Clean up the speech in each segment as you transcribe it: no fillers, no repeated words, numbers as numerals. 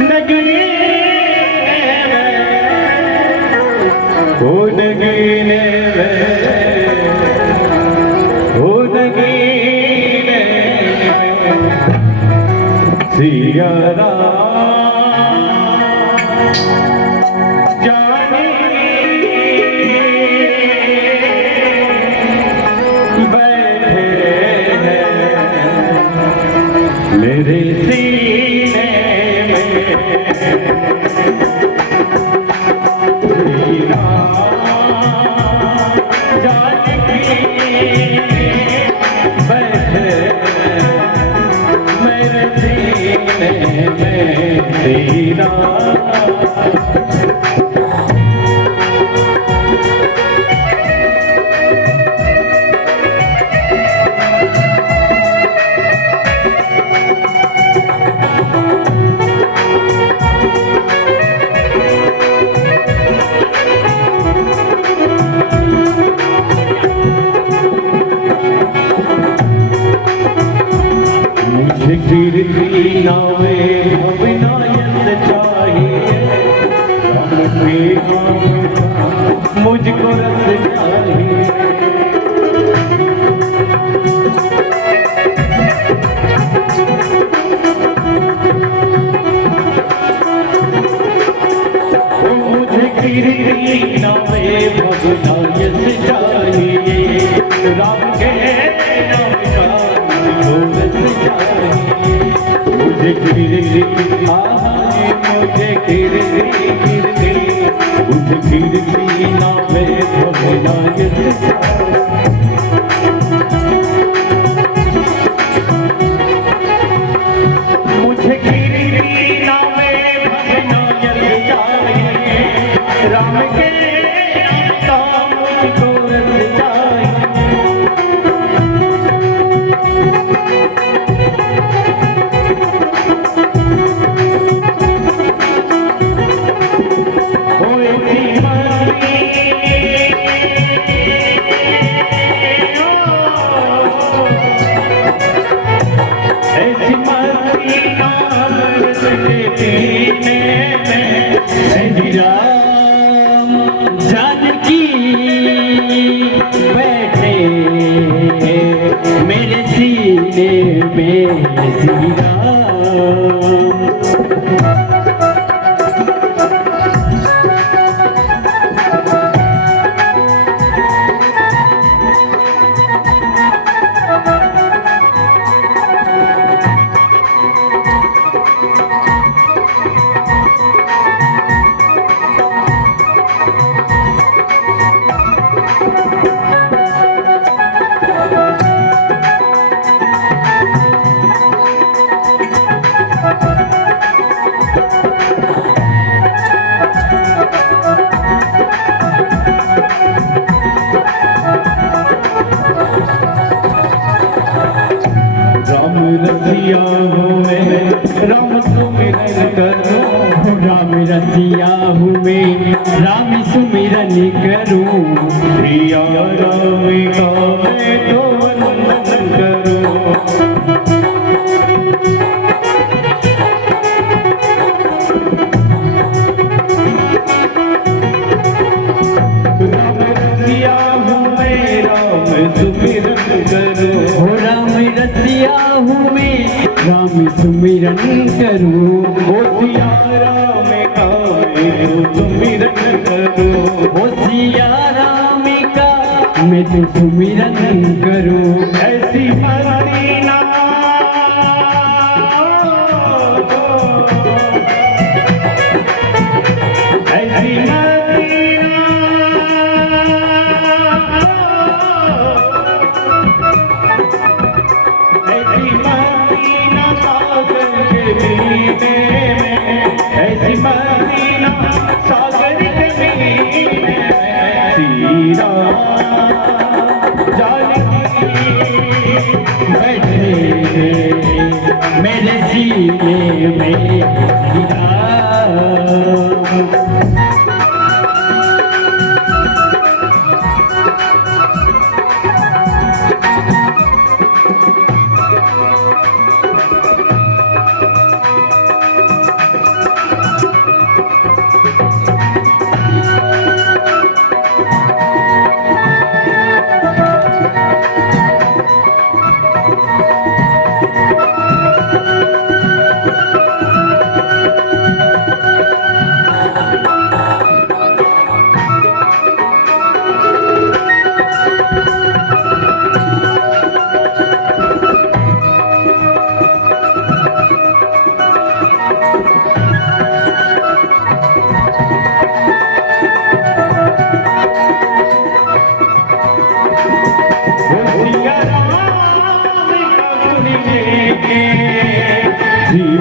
नगीने ओ नगीने ओ नगीने सिया जाने बैठे मेरे सीने तेरा मुझे गिरती नावे अविनायत चाहिए मुझको रस चाहिए मुझे गिरती नावे अविनायत चाहिए राम के नाम का मुझे गिरती मुझे गिरती ना मेरे मुझे गिरती ना मेरे चाहिए राम के नाम मुझको रस चाहिए जानकी बैठे मेरे सीने में श्री राम रसिया हूँ मैं राम सुमिरन करूँ राम रसिया हूँ मैं राम सुमिरन करूँ प्रिया राम का मैं तो वंदन करूँ राम रसिया हूँ मैं राम सुमिरन करूँ राम रसिया हूँ मैं राम सुमिरन करूँ ओ सिया राम का मैं तो सुमिरन करूँ ओ सिया राम का मैं तो सुमिरन करूँ ऐसी मस्ती ना ऐसी मस्ती ऐसी मदीना सागर के बीने सीरा जानकी बैठे मेरे सीने में सीरा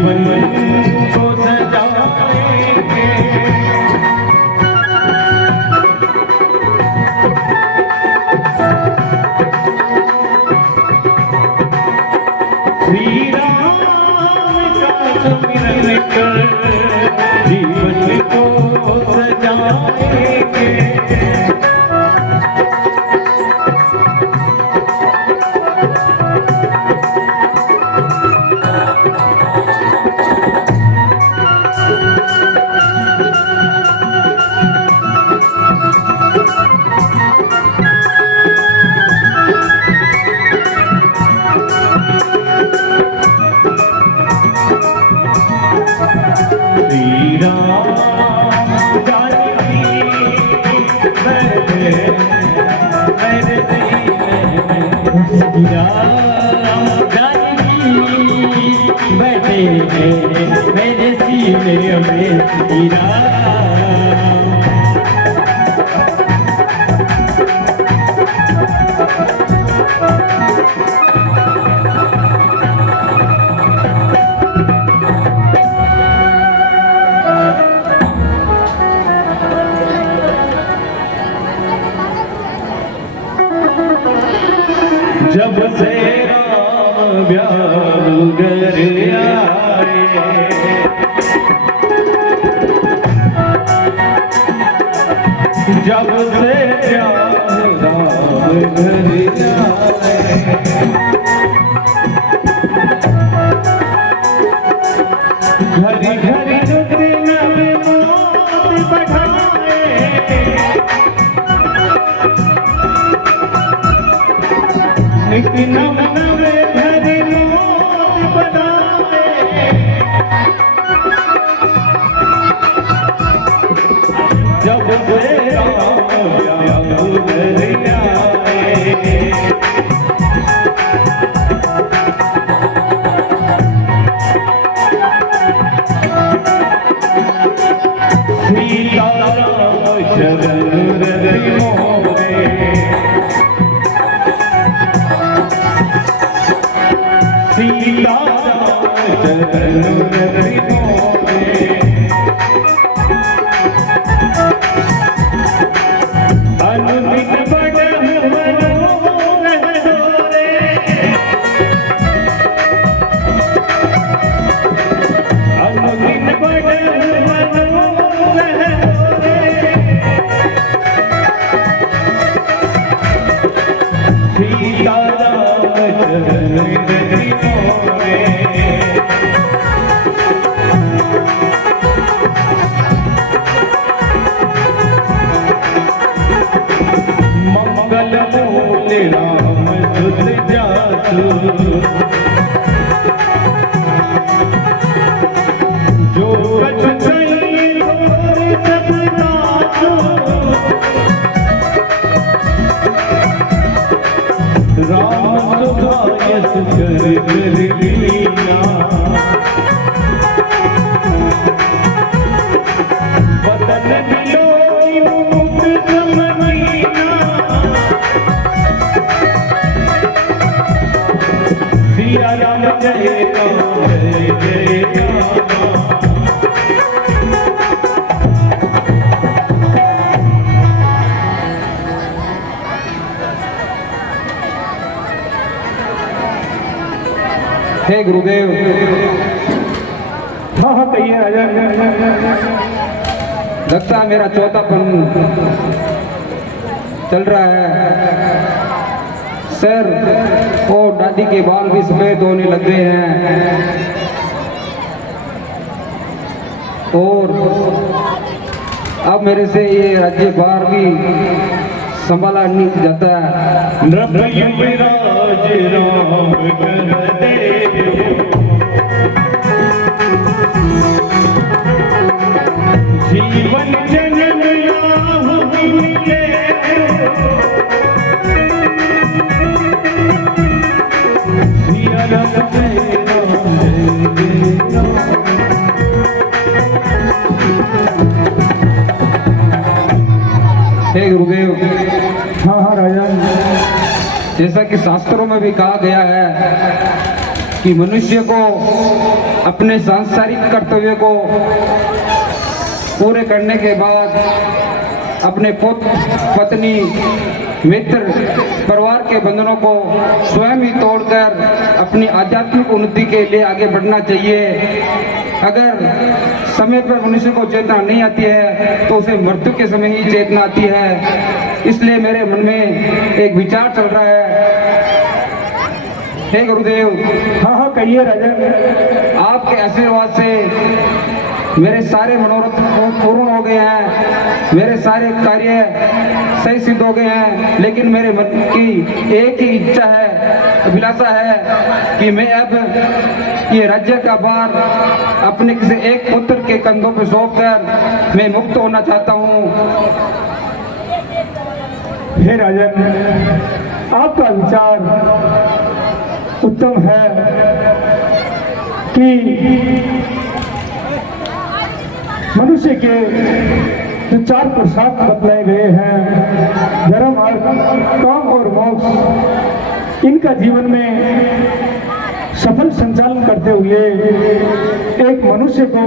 जीवन को सजाएंगे। श्री राम का सुमिरन कर जीवन को सजाएंगे। बैठे हैं मेरे सीने में हीरा। जब से राम ब्याह घर आए, जब से राम घर आए, घड़ी घड़ी नव नव धरि मोत बढ़ाए। जब से राम ब्याह घर आए, सीता राम शरण रति मोहे, सीता चरण रति मोहे। अनुदिन बढ़हु मनोरथ डोरे, अनुदिन बढ़हु मनोरथ डोरे। सीता राम चरण रति मोहे। मंगल मूल राम सुत जासु, जो कछु कही तोर सब दासु। राम सुभायस कर कर लीना, बदन बिलोई मुक्त समनीना। सिया राम जय राम जय जय राम। हे गुरुदेव। हाँ हाँ कहिए राजा। लगता है मेरा चौथापन चल रहा है सर, और दादी के बाल भी सफेद होने लग गए हैं, और अब मेरे से ये राज्य बार भी संभाला नहीं जाता है। नृपयुवराज राम कर दे, जीवन जन्म याहू मिले। सिया राम जय राम जय राम। हे गुरुदेव। हाँ हाँ राजा। जैसा कि शास्त्रों में भी कहा गया है कि मनुष्य को अपने सांसारिक कर्तव्य को पूरे करने के बाद अपने पुत्र पत्नी मित्र परिवार के बंधनों को स्वयं ही तोड़कर अपनी आध्यात्मिक उन्नति के लिए आगे बढ़ना चाहिए। अगर समय पर मनुष्य को चेतना नहीं आती है तो उसे मृत्यु के समय ही चेतना आती है। इसलिए मेरे मन में एक विचार चल रहा है। हे गुरुदेव। हाँ हाँ कहिए राजन। आपके आशीर्वाद से मेरे सारे मनोरथ पूर्ण हो गए हैं, मेरे सारे कार्य सही सिद्ध हो गए हैं, लेकिन मेरे मन की एक ही इच्छा है, अभिलाषा है कि मैं अब ये राज्य का भार अपने किसी एक पुत्र के कंधों पर सौंपकर मैं मुक्त होना चाहता हूँ। हे राजन, आपका विचार उत्तम है कि मनुष्य के जो 4 पुरुषार्थ बतलाए गए हैं, धर्म, अर्थ, काम और मोक्ष, इनका जीवन में सफल संचालन करते हुए एक मनुष्य को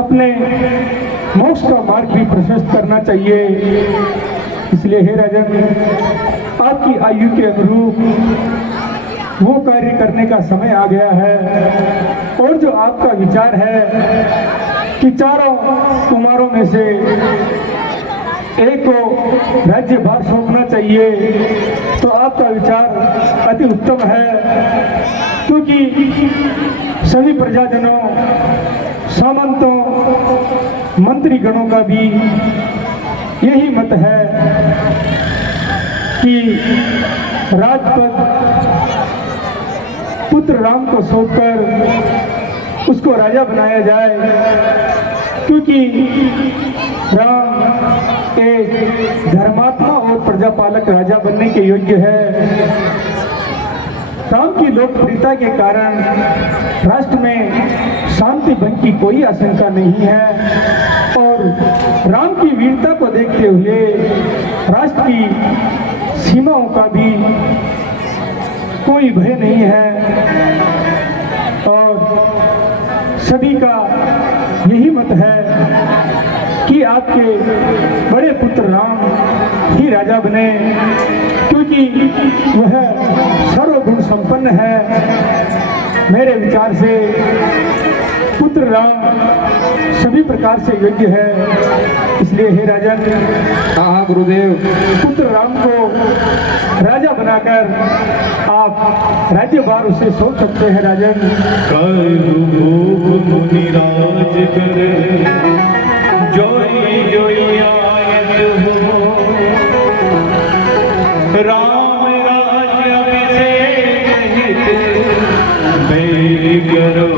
अपने मोक्ष का मार्ग भी प्रशस्त करना चाहिए। इसलिए हे राजन, आपकी आयु के अनुरूप वो कार्य करने का समय आ गया है। और जो आपका विचार है कि चारों कुमारों में से एक को राज्य भार सौंपना चाहिए, तो आपका विचार अति उत्तम है, क्योंकि सभी प्रजाजनों, सामंतों, मंत्रीगणों का भी यही मत है कि राजपद पुत्र राम को सौंपकर उसको राजा बनाया जाए, क्योंकि राम एक धर्मात्मा और प्रजापालक राजा बनने के योग्य है। राम की लोकप्रियता के कारण राष्ट्र में शांति भंग की कोई आशंका नहीं है और राम की वीरता को देखते हुए राष्ट्र की सीमाओं का भी कोई भय नहीं है और सभी का यही मत है कि आपके बड़े पुत्र राम ही राजा बने, क्योंकि वह सर्वगुण संपन्न है। मेरे विचार से पुत्र राम सभी प्रकार से योग्य है। इसलिए हे राजन, हाँ गुरुदेव, पुत्र राम को राजा बनाकर आप राज्यभार उसे सौंप सकते हैं। राजन, मुनिराज करे जोई जोई आयत हो, राम राज्य अभिषेक मेरी करो।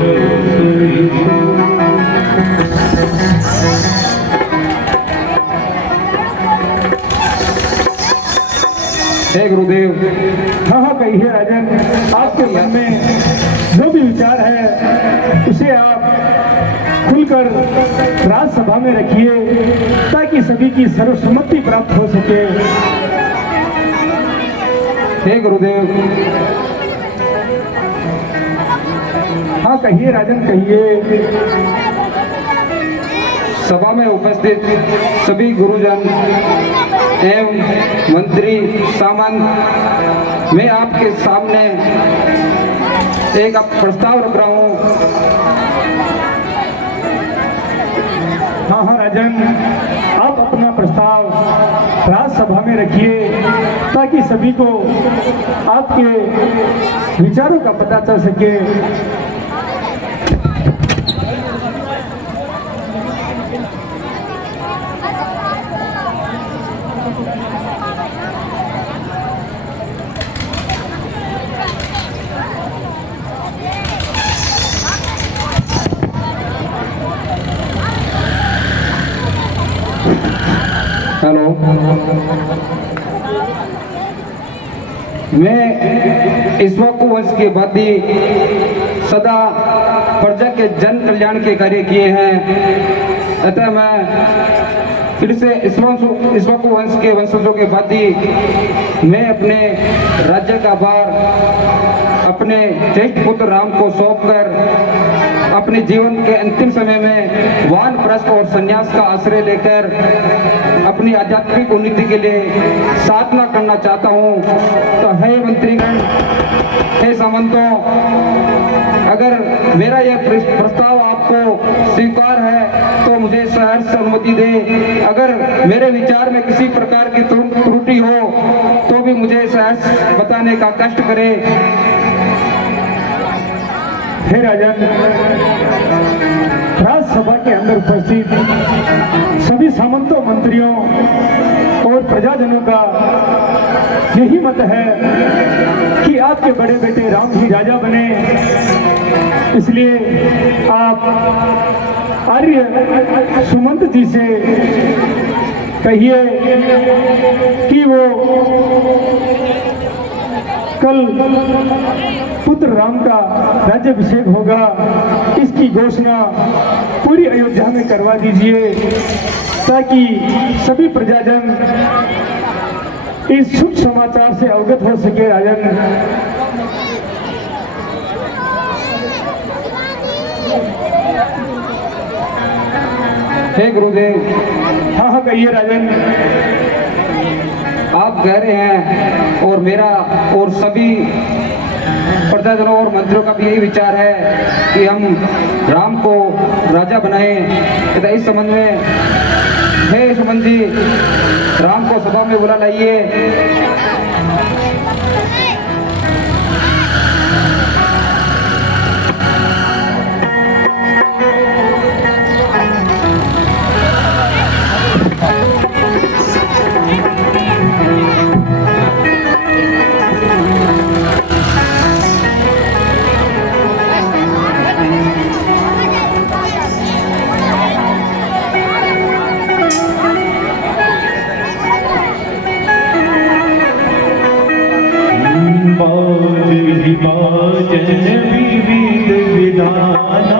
हे गुरुदेव। हाँ हाँ कहिए राजन, आपके मन में जो भी विचार है उसे आप खुलकर राजसभा में रखिए, ताकि सभी की सर्वसम्मति प्राप्त हो सके। हे गुरुदेव। हाँ कहिए राजन, कहिए। सभा में उपस्थित सभी गुरुजन एवं मंत्री सामंत, मैं आपके सामने एक प्रस्ताव रख रहा हूँ। हाँ हाँ राजन, आप अपना प्रस्ताव राजसभा में रखिए, ताकि सभी को आपके विचारों का पता चल सके। हेलो, मैं ईश्वर वंश के वादी सदा प्रजा के जन कल्याण के कार्य किए हैं, अतः मैं फिर से इक्ष्वाकु वंश के वंशजों के बाद ही मैं अपने राज्य का भार अपने ज्येष्ठ पुत्र राम को सौंपकर अपने जीवन के अंतिम समय में वानप्रस्थ और संन्यास का आश्रय लेकर अपनी आध्यात्मिक उन्नति के लिए साधना करना चाहता हूँ। तो हे मंत्रीगण, हे सामंतों, अगर मेरा यह प्रस्ताव आपको स्वीकार है तो मुझे सहर्ष अनुमति दे। अगर मेरे विचार में किसी प्रकार की त्रुटि हो तो भी मुझे सहर्ष बताने का कष्ट करे। हे राजन, राज्यसभा के अंदर उपस्थित सभी सामंतों, मंत्रियों और प्रजाजनों का यही मत है कि आपके बड़े बेटे राम ही राजा बने। इसलिए आप आर्य सुमंत जी से कहिए कि वो कल पुत्र राम का राज्याभिषेक होगा, इसकी घोषणा पूरी अयोध्या में करवा दीजिए ताकि सभी प्रजाजन इस शुभ समाचार से अवगत हो सके। राजन, हे गुरुदेव। हाँ हाँ कहिए राजन। आप कह रहे हैं और मेरा और सभी प्रजाजनों और मंत्रियों का भी यही विचार है कि हम राम को राजा बनाएं। तथा इस संबंध में हे सुमन जी, राम को सभा में बुला लाइए। बाजन विविध विधाना,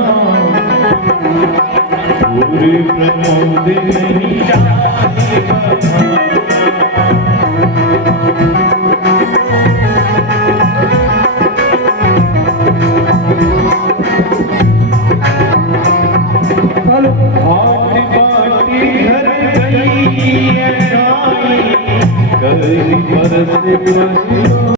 पूरे प्रमोद नहीं जाने बधाना। हाथ बाटी घर गई है गाई, कहीं बरस